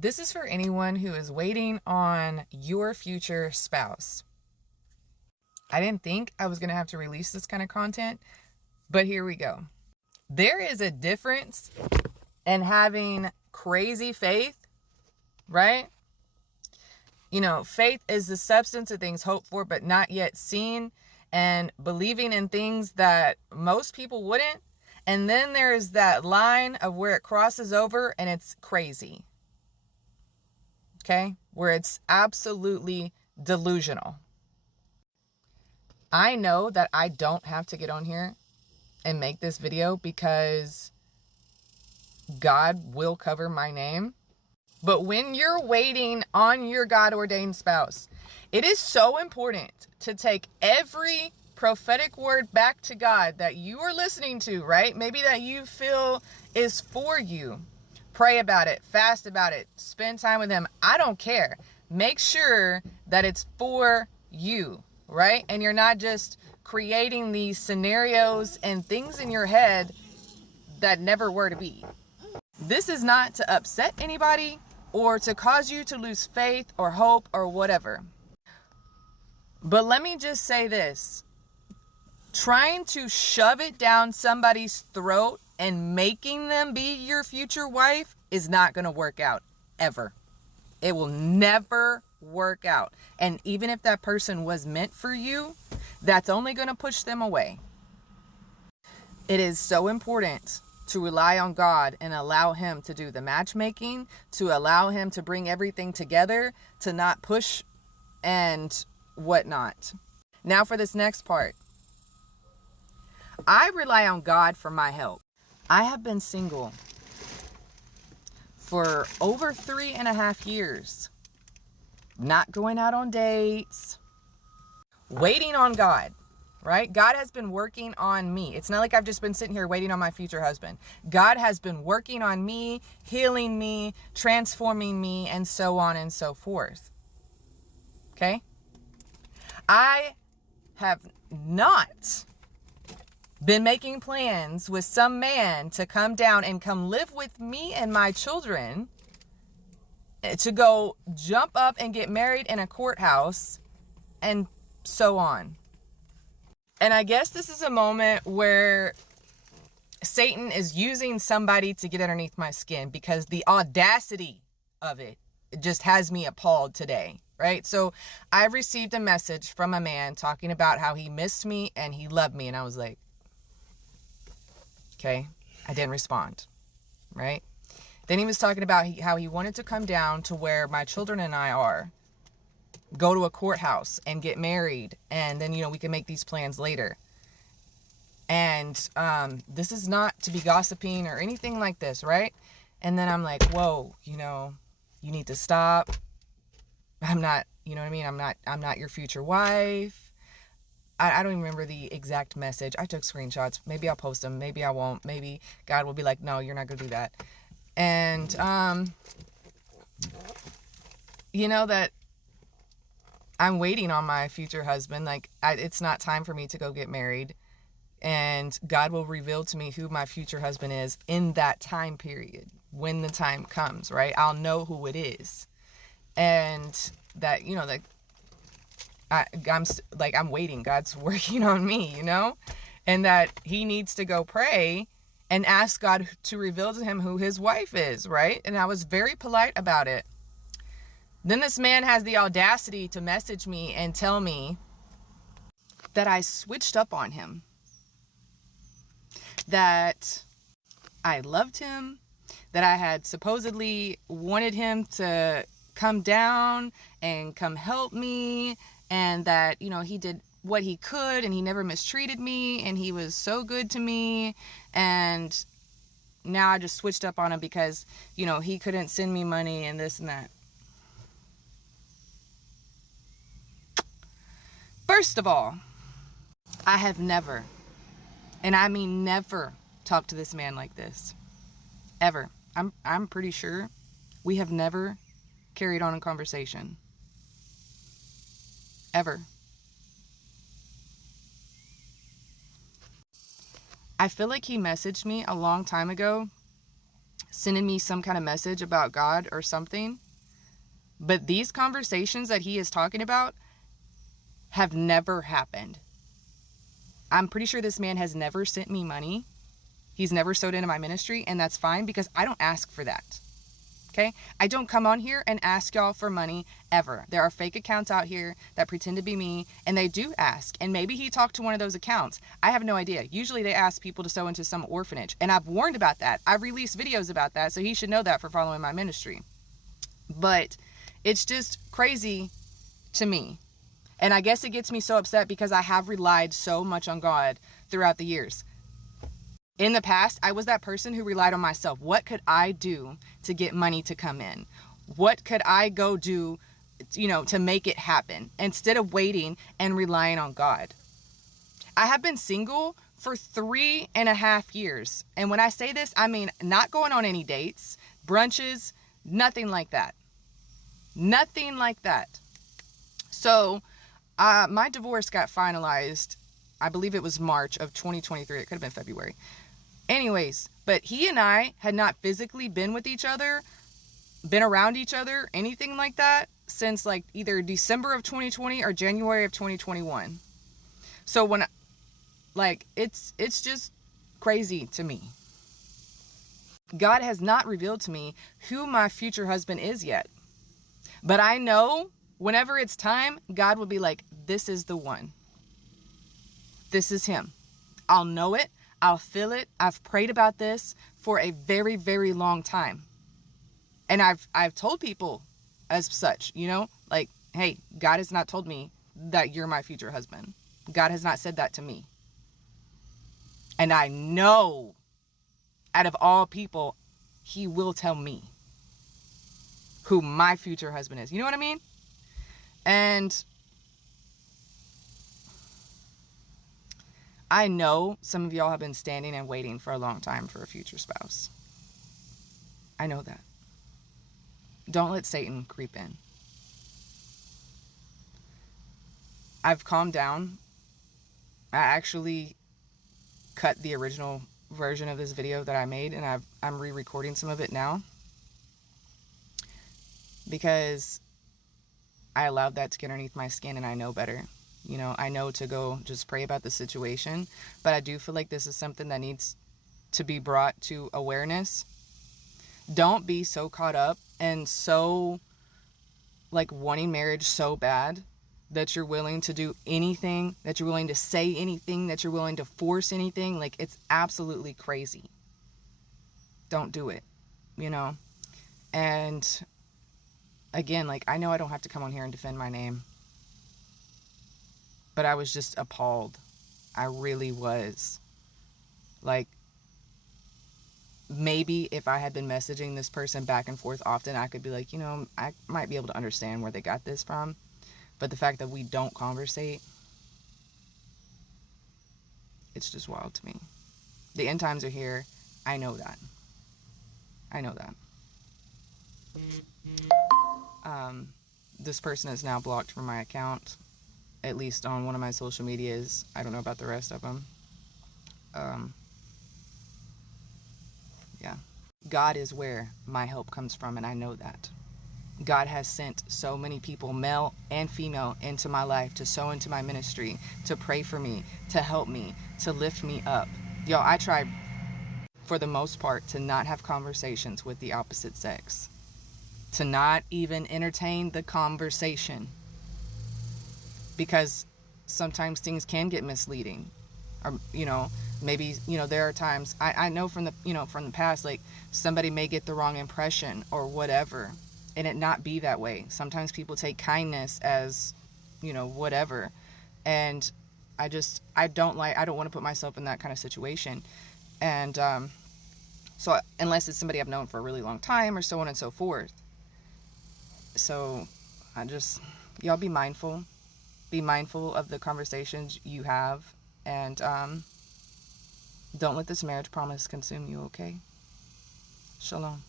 This is for anyone who is waiting on your future spouse. I didn't think I was going to have to release this kind of content, but here we go. There is a difference in having crazy faith, right? You know, faith is the substance of things hoped for, but not yet seen, and believing in things that most people wouldn't. And then there's that line of where it crosses over and it's crazy. Okay? Where it's absolutely delusional. I know that I don't have to get on here and make this video because God will cover my name. But when you're waiting on your God-ordained spouse, it is so important to take every prophetic word back to God that you are listening to, right? Maybe that you feel is for you. Pray about it, fast about it, spend time with him. I don't care. Make sure that it's for you, right? And you're not just creating these scenarios and things in your head that never were to be. This is not to upset anybody or to cause you to lose faith or hope or whatever. But let me just say this. Trying to shove it down somebody's throat and making them be your future wife is not going to work out ever. It will never work out. And even if that person was meant for you, that's only going to push them away. It is so important to rely on God and allow him to do the matchmaking, to allow him to bring everything together, to not push and whatnot. Now for this next part. I rely on God for my help. I have been single for over 3.5 years. Not going out on dates. Waiting on God, right? God has been working on me. It's not like I've just been sitting here waiting on my future husband. God has been working on me, healing me, transforming me, and so on and so forth. Okay? I have not been making plans with some man to come down and come live with me and my children, to go jump up and get married in a courthouse and so on. And I guess this is a moment where Satan is using somebody to get underneath my skin, because the audacity of it just has me appalled today. Right? So I received a message from a man talking about how he missed me and he loved me. And I was like, okay, I didn't respond. Right? Then he was talking about how he wanted to come down to where my children and I are, go to a courthouse and get married. And then, we can make these plans later. And this is not to be gossiping or anything like this. Right? And then I'm like, whoa, you need to stop. I'm not, you know what I mean? I'm not your future wife. I don't even remember the exact message. I took screenshots. Maybe I'll post them. Maybe I won't. Maybe God will be like, no, you're not going to do that. And, that I'm waiting on my future husband. Like, it's not time for me to go get married. And God will reveal to me who my future husband is in that time period. When the time comes, right? I'll know who it is. And that, I'm waiting. God's working on me, and that he needs to go pray and ask God to reveal to him who his wife is, right? And I was very polite about it. Then this man has the audacity to message me and tell me that I switched up on him, that I loved him, that I had supposedly wanted him to come down and come help me, and that, he did what he could and he never mistreated me and he was so good to me. And now I just switched up on him because, he couldn't send me money and this and that. First of all, I have never, and I mean never, talked to this man like this. Ever. I'm pretty sure we have never carried on a conversation. Ever. I feel like he messaged me a long time ago sending me some kind of message about God or something. But these conversations that he is talking about have never happened. I'm pretty sure this man has never sent me money. He's never sowed into my ministry, and that's fine because I don't ask for that. Okay? I don't come on here and ask y'all for money ever. There are fake accounts out here that pretend to be me, and they do ask. And maybe he talked to one of those accounts. I have no idea. Usually they ask people to sow into some orphanage, and I've warned about that. I've released videos about that, so he should know that for following my ministry. But it's just crazy to me. And I guess it gets me so upset because I have relied so much on God throughout the years. In the past, I was that person who relied on myself. What could I do to get money to come in? What could I go do, to make it happen instead of waiting and relying on God? I have been single for 3.5 years. And when I say this, I mean not going on any dates, brunches, nothing like that. Nothing like that. So my divorce got finalized, I believe it was March of 2023. It could have been February. Anyways, but he and I had not physically been with each other, been around each other, anything like that, since like either December of 2020 or January of 2021. So when, it's just crazy to me. God has not revealed to me who my future husband is yet. But I know whenever it's time, God will be like, this is the one. This is him. I'll know it. I'll feel it. I've prayed about this for a very, very long time. And I've told people as such, hey, God has not told me that you're my future husband. God has not said that to me. And I know out of all people, he will tell me who my future husband is. You know what I mean? And I know some of y'all have been standing and waiting for a long time for a future spouse. I know that. Don't let Satan creep in. I've calmed down. I actually cut the original version of this video that I made, and I'm re-recording some of it now because I allowed that to get underneath my skin, and I know better. I know to go just pray about the situation, but I do feel like this is something that needs to be brought to awareness. Don't be so caught up and so wanting marriage so bad that you're willing to do anything, that you're willing to say anything, that you're willing to force anything. It's absolutely crazy. Don't do it, And again, I know I don't have to come on here and defend my name, but I was just appalled. I really was. Maybe if I had been messaging this person back and forth often, I could be like, I might be able to understand where they got this from. But the fact that we don't conversate, it's just wild to me. The end times are here. I know that. This person is now blocked from my account, at least on one of my social medias. I don't know about the rest of them. Yeah. God is where my help comes from, and I know that. God has sent so many people, male and female, into my life to sow into my ministry, to pray for me, to help me, to lift me up. Yo, I try, for the most part, to not have conversations with the opposite sex. To not even entertain the conversation. Because sometimes things can get misleading. Or, maybe, there are times, I know from the past, somebody may get the wrong impression or whatever, and it not be that way. Sometimes people take kindness as, whatever. And I don't want to put myself in that kind of situation. And, so unless it's somebody I've known for a really long time or so on and so forth. So y'all be mindful. Be mindful of the conversations you have, and don't let this marriage promise consume you, okay? Shalom.